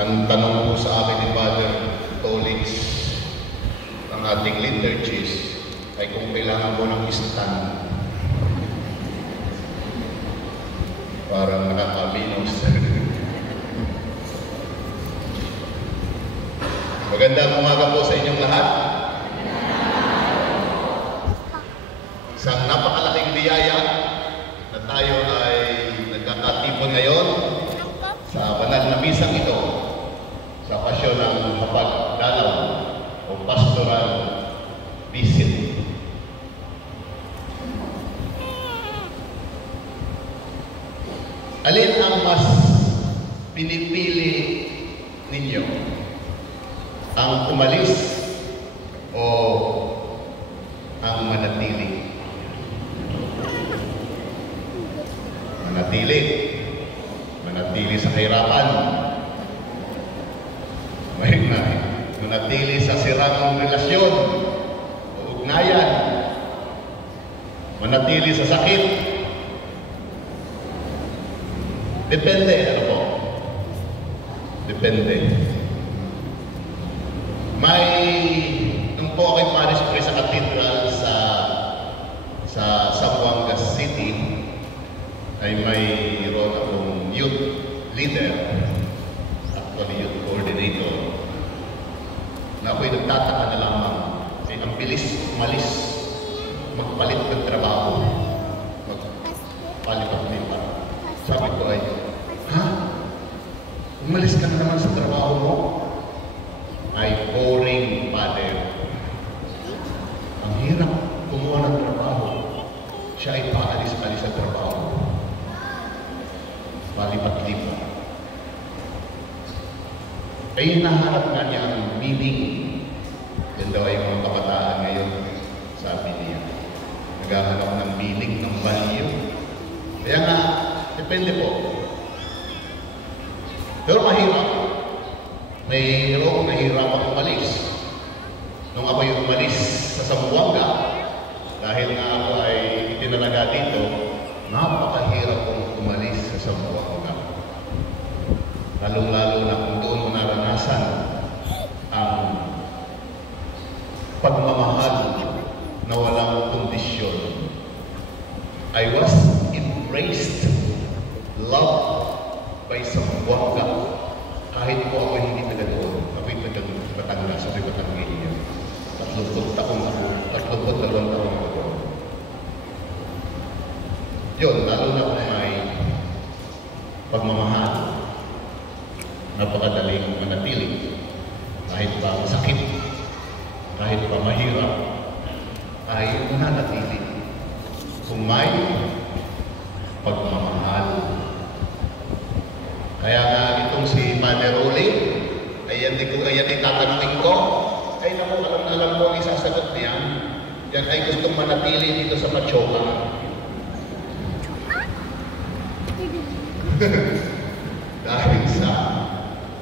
Ang tanong po sa akin ni Father Tolix ng ating liturgies ay kung kailangan mo ng stand para nakakabinos. Magandang umaga po sa inyong lahat. Isang napakalaking biyaya na tayo ay nagkakatipon ngayon sa banal na misang ito sa pasyon ng hapagdalaw o pastoral visit. Alin ang mas pinipili ninyo? Ang umalis o ang manatili? Manatili. Manatili sa kahirapan. Manatili sa sirang relasyon o ugnayan. Manatili sa sakit. Depende, ano po? Depende. Nung po ako'y paris sa cathedral sa Zamboanga City, ay mayroon akong youth leader, actually youth coordinator, na ako'y nagtataka na lamang ay ang bilis umalis, magpalit ng trabaho, magpalipat-lipat. Sabi ko ay, ha? Umalis ka na naman sa trabaho mo? Ay boring, Father. Ang hirap kumuha ng trabaho. Siya ay paalis-alis sa trabaho. Palipat-lipat. Ay nahanap nga niya ang meaning. Yan daw ay mga kabataan ngayon, sabi niya. Naghahanap ng meaning, ng value. Kaya nga, depende po. Pero mahirap. Mayroong nahihirapang umalis. Nung ako'y umalis sa Zamboanga, dahil nga ako ay itinalaga dito, napakahirap kong umalis sa Zamboanga. Lalong-lalo na kung doon mo naranasan ang pagmamahal na walang kondisyon. I was embraced, loved by Zamboanga. Kahit po ako hindi taga doon, ako'y taga Batangas, ako'y Batangas. 30 taon ako, 32 taon ako. Yun, lalo na kung may pagmamahal, napakadaling manatili. Kahit pa masakit, kahit pa mahirap, ay mananatili. Kung may pagmamahal. Kaya nga itong si Father Oli, ayan itatanungin ko, ay naku, alam ko ang isasagot niya, yan ay gustong manatili dito sa Pachoka. Dahil sa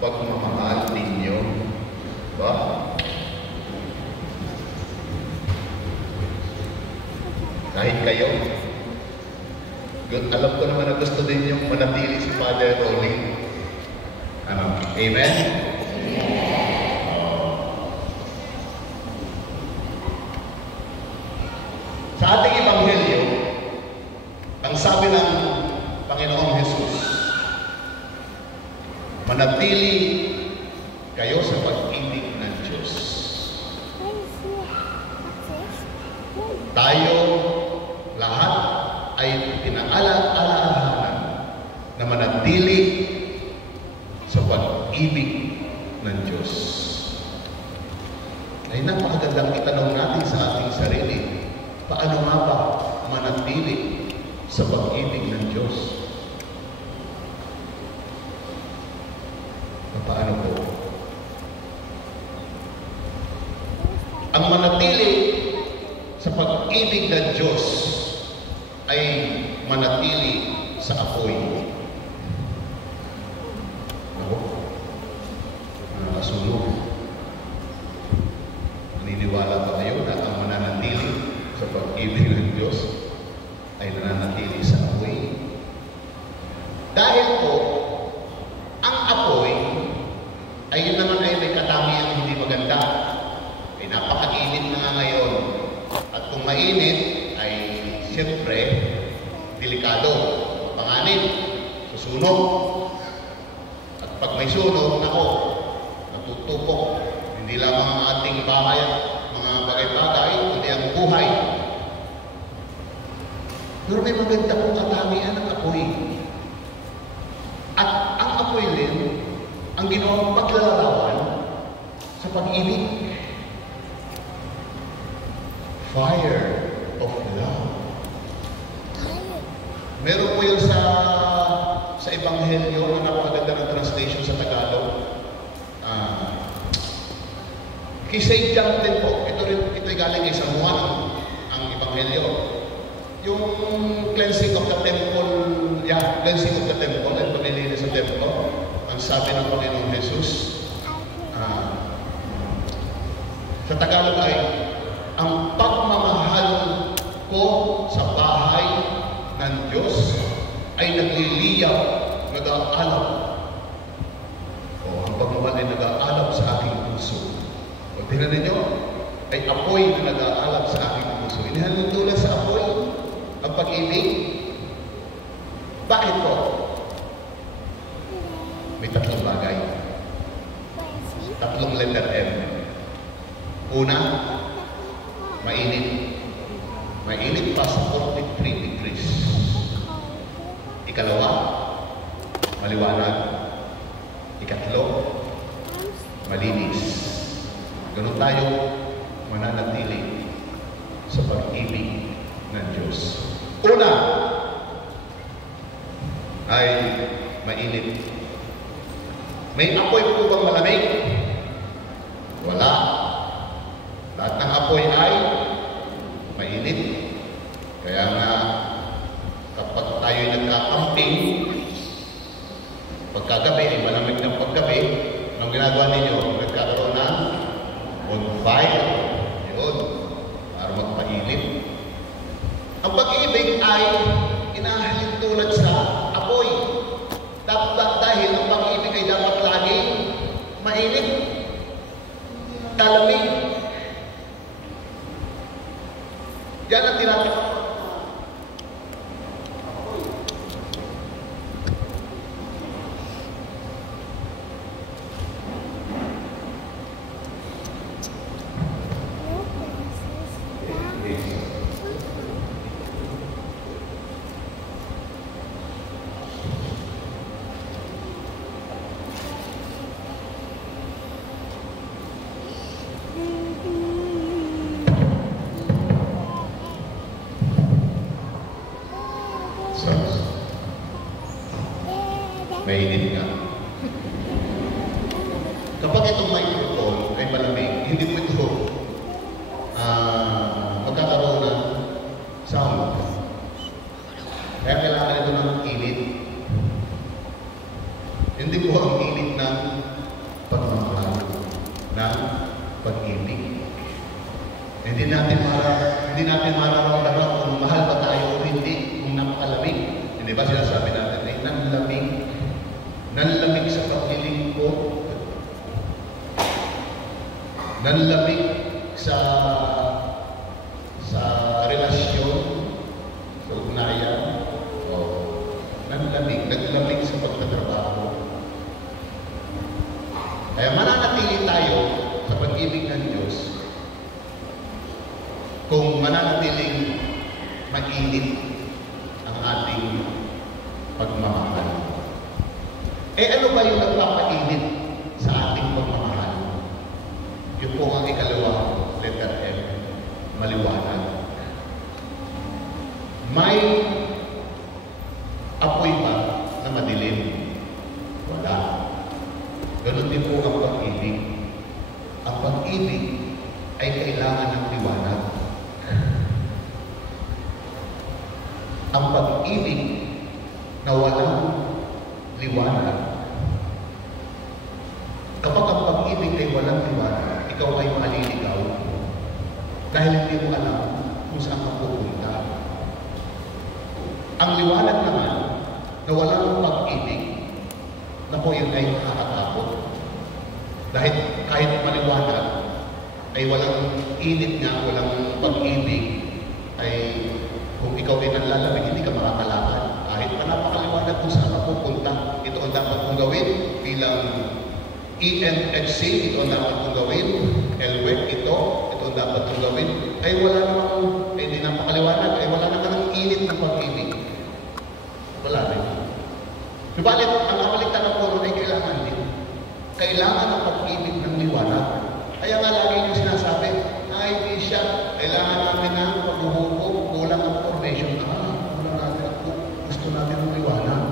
pagmamahal ninyo. Ba? Kahit kayo, alam ko naman na gusto din yung manatili si Father Rolling. Ano? Amen? Sa ating Ebanghelyo, ang sabi ng Panginoong Jesus, manatili kayo sa pag-ibig ng Diyos. Tayo lahat ay pinaalaalahanan na manatili sa pag-ibig ng Diyos. Ay napakagandang itanong natin sa ating sarili, paano nga ba manatili sa pag-ibig ng Diyos? Paano po? Ang manatili sa pag-ibig ng Diyos ay manatili sa apoy. Ako, nakasunog. Naniniwala ba kayo na ang mananatili sa pag-ibig ng Diyos ay nananatili sa apoy? Dahil po, ang apoy ay yun naman ay may katangiang hindi maganda. Ay napakainit na nga ngayon. At kung mainit, ay siyempre, delikado. Panganib, susunog. At pag may sunog, ako, natutupok. Hindi lamang ang ating bahay at mga bagay-bagay, kundi ang buhay. Pero may maganda pong katangian ng apoy. At ang apoy din, ang ginawang paglalarawan sa pag-ibig. Fire of love. Meron po yun sa Ebanghelyo, ang napakaganda ng translation sa Tagalog. Kay St. John din po, ito ay galing kay San Juan, ang Ebanghelyo. Yung cleansing of the temple, cleansing of the temple, at panilinis sa temple, ang sabi ng Panginoong Jesus, sa Tagalog ay, ang pagmamahal ko sa bahay ng Diyos ay nagliliyaw, nag-aalab. O, ang pagmamahal ay nag-aalab sa aking puso. O, tingnan ninyo, ay apoy na nag-aalab sa aking puso. Inihalintulad sa apoy ang pag-ibig. Bakit po? May tatlong bagay. Tatlong letter M. Una, mainit. Mainit pa sa 43 degrees. Ikalawa, maliwanag. Ikatlo, malinis. Ganun tayo mananatili sa pag-ibig ng Diyos. Una, ay mainit. May apoy po bang malamig? Wala. Lahat ng apoy ay mainit. Kaya nga, kapag tayo nagkakamping, pagkagabi, ay malamig ng paggabi, anong ginagawa ninyo? Nagkakaroon ng bonfire. Yun, para magpainit. Ang pag-ibig ay inahalin tulad sa apoy. Dahil ang pag-ibig ay dapat laging mainit, talamig. Yan ang tinatawag. Mainit nga. Kapag itong microphone ay malamig, hindi po ito magkakaroon ng sound. Kaya kailangan ito ng init. Hindi po ang init ng pagmamahal, ng pag-ibig. Hindi natin mararamdaman kung mahal ba tayo o hindi, kung napakalamig. Hindi ba sinasabi natin ay nanlamig sa paglilingkod, nanlamig sa relasyon, sa ugnayan, o naglamig sa pagtatrabaho. Kaya mananatili tayo sa pag-ibig ng Diyos kung mananatiling mainit ang ating pagmamahal. Ano ba yung nagpapainit sa ating pagmamahal? Yun po ang ikalawang letter M, maliwanag. May apoy ba na madilim? Wala. Ganun din po ang pag-ibig. Ang pag-ibig ay kailangan ng liwanag. Ang pag-ibig na walang liwanag. Kapag ang pag-ibig ay walang liwanag, ikaw ay maliligaw dahil hindi mo alam kung saan ka pupunta. Ang liwanag naman na walang pag-ibig, na po yun ay nakakatakot. Dahil kahit maliwanag, ay walang init nga, walang pag-ibig, ay kung ikaw ay nanlalamig, hindi ka makakalakad. Kahit pa napakaliwanag kung saan ka pupunta, ito ang dapat kong gawin bilang ENHC, ito ang dapat kong gawin, LWEC, ito ang dapat kong gawin, ay wala namang, ay hindi napakaliwanag, ay wala naman ang init ng pag-ibig. Wala rin. Subalit, ang kapaligtan ng puro ay kailangan din. Kailangan ang pag-ibig ng liwanag. Kaya nga lagi yung sinasabi, ay di siya, kailangan namin ng paghuhukom, kulang ang formation. Kulang natin ako, gusto natin ng liwanag.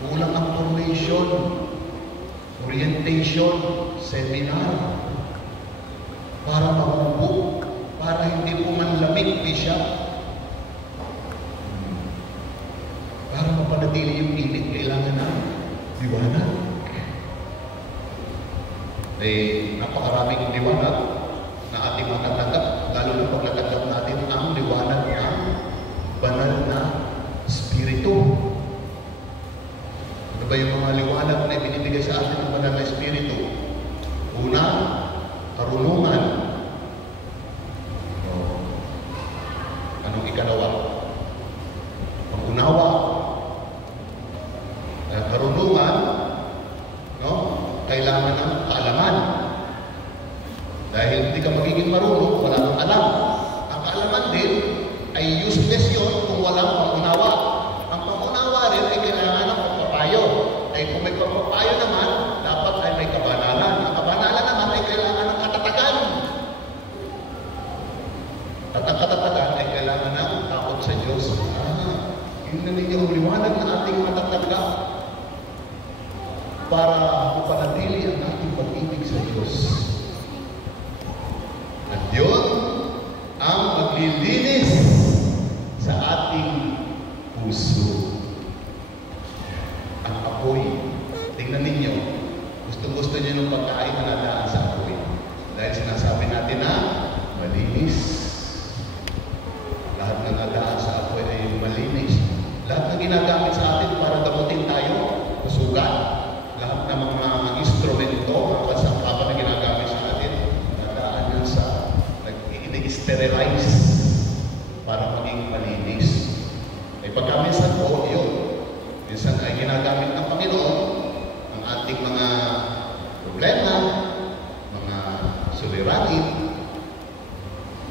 Kulang ang formation, orientation, seminar, para mahubog, para hindi po manlamig, di siya. Para mapanatili yung init, kailangan na liwanag. Napakaraming liwanag na ating matatanggap, lalo na pag natanggap natin ang liwanag ng banal na Espiritu. Ano ba yung mga liwanag na ibinibigay sa atin ng banal na Espiritu? Una, karunungan. Anong ikalawa? Pag-unawa. Karunungan, no? Kailangan ng kaalaman. Dahil hindi ka magiging marunong, wala kang alam. Ang kaalaman din ay useless yun kung walang pag-unawa. Ang pag-unawa rin ay kailangan ng pagpapayo. Ay kung may pagpapayo naman, dapat ay may kabanalan. Ang kabanalan naman ay kailangan ng katatagan. At ang katatagan ay kailangan ng takot sa Diyos. Yun na ninyo ang liwanag na ating matatanggap para mapanatili ang ating pag-ibig sa Diyos. At yun ang maglilinis sa ating puso. Ang apoy. Tingnan ninyo, gusto niyo ng pagkain na nadaan sa apoy. Dahil sinasabi natin na malinis. Lahat na nadaan sa apoy ay malinis. Lahat na ginagamit sa atin para damutin tayo, masugat. Lahat ng mga instrumento, mga kasangkapan na ginagamit sa atin, nadaan yan sa i-sterilize para maging malinis. Ay pagka minsan po, yun. Minsan ay ginagamit ng Panginoon ang ating mga problema, mga suliranin,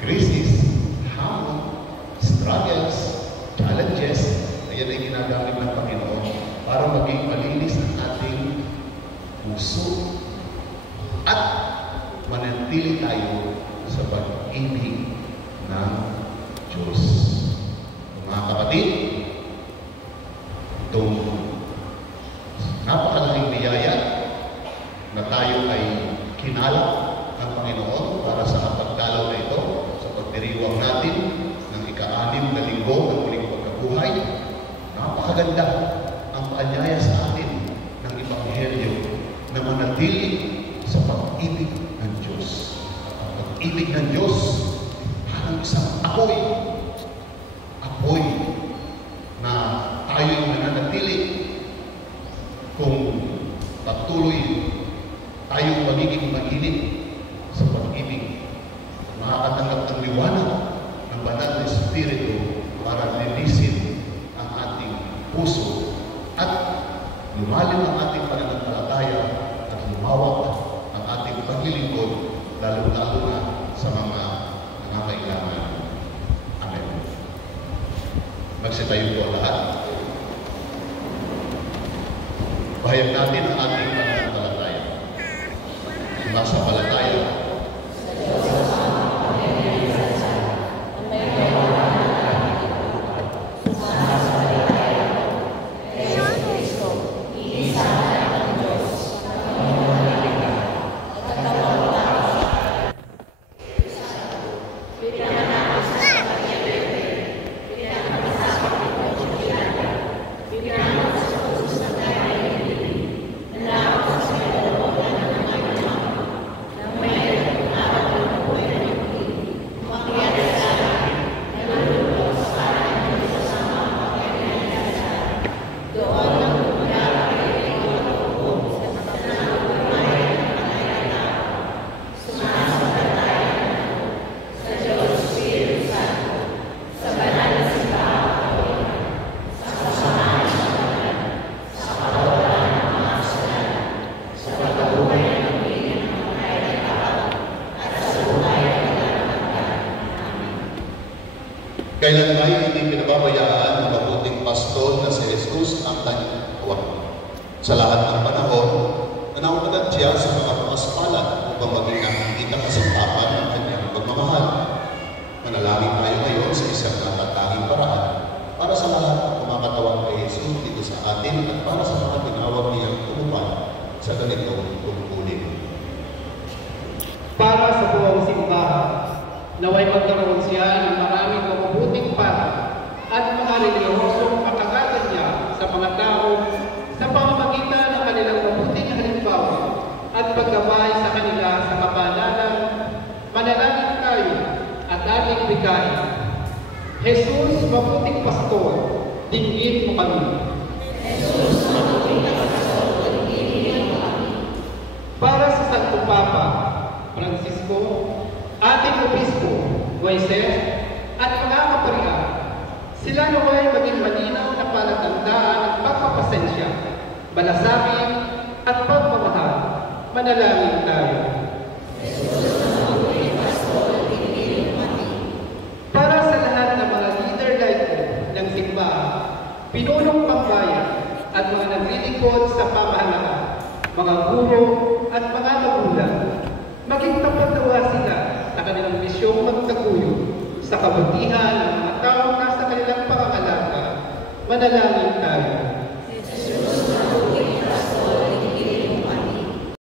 krisis, hamon, struggles, challenges, ayan ay ginagamit ng Panginoon para maging malinis ang ating puso at manatili tayo sa pag-ibig ng Diyos. Mga kapatid, itong napakalaking biyaya na tayo ay kinalap ng Panginoon para sa pagdalaw na ito, sa pagdiriwang natin ng ika-6 na linggo ng muling pagkabuhay. Napakaganda ang paanyaya sa atin ng Ebanghelyo na manatili sa pag-ibig ng Diyos. Ang pag-ibig ng Diyos parang isang apoy. Apoy na tayo'y mananatili kung patuloy tayong magiging mainit sa pag-ibig. Makakatanggap ng liwanag ng banal na Espiritu para linisin ang ating puso at lumalim ang ating pananampalataya at lumawak ang ating paglilingkod, lalo-lalo na sa mga nangangailangan. Amen. Magsitayo po lahat. Bahayag natin ang ating pananampalataya. Sumasampalataya Kailan tayo hindi pinababayaan ng mabuting pastor na si Jesus ang kanyang katawan. Sa lahat ng panahon, nanaunagan siya sa mga pamaspalad upang maging nakikita kasampapan ng kanyang pagmamahal. Manalangin tayo ngayon sa isang natatanging paraan para sa lahat ng kumakatawan kay Jesus dito sa atin at para sa mga tinawag niyang tumupan sa ganitong tungkulin. Para sa buong simbahan, naway magkaroon siya ng maraming mabubuting para at mga relihiyosong makakatan niya sa mga tao sa pamamagitan ng kanilang mabuting halimbawa at paggabay sa kanila sa kapanalan. Manalangin tayo at ating bigay. Jesus, mabuting pastor, dinggin mo kami. Jesus, mabuting pastor, dinggin mo kami. Para sa Santo Papa Francisco, ating obispo, Moises, at mga kaparian, sila naway maging malinaw na palatandaan ng pagpapasensya, malasakit, at pagmamahal. Manalangin tayo. Para sa lahat ng mga leader like ng simbahan, pinunong pambayan, at mga naglilingkod sa pamahalaan, mga guro at mga magulang, maging tapat nawa sila sa kanilang misyong magtaguyod sa kabutihan ng mga taong nasa kanilang pangangalaga. Manalangin tayo.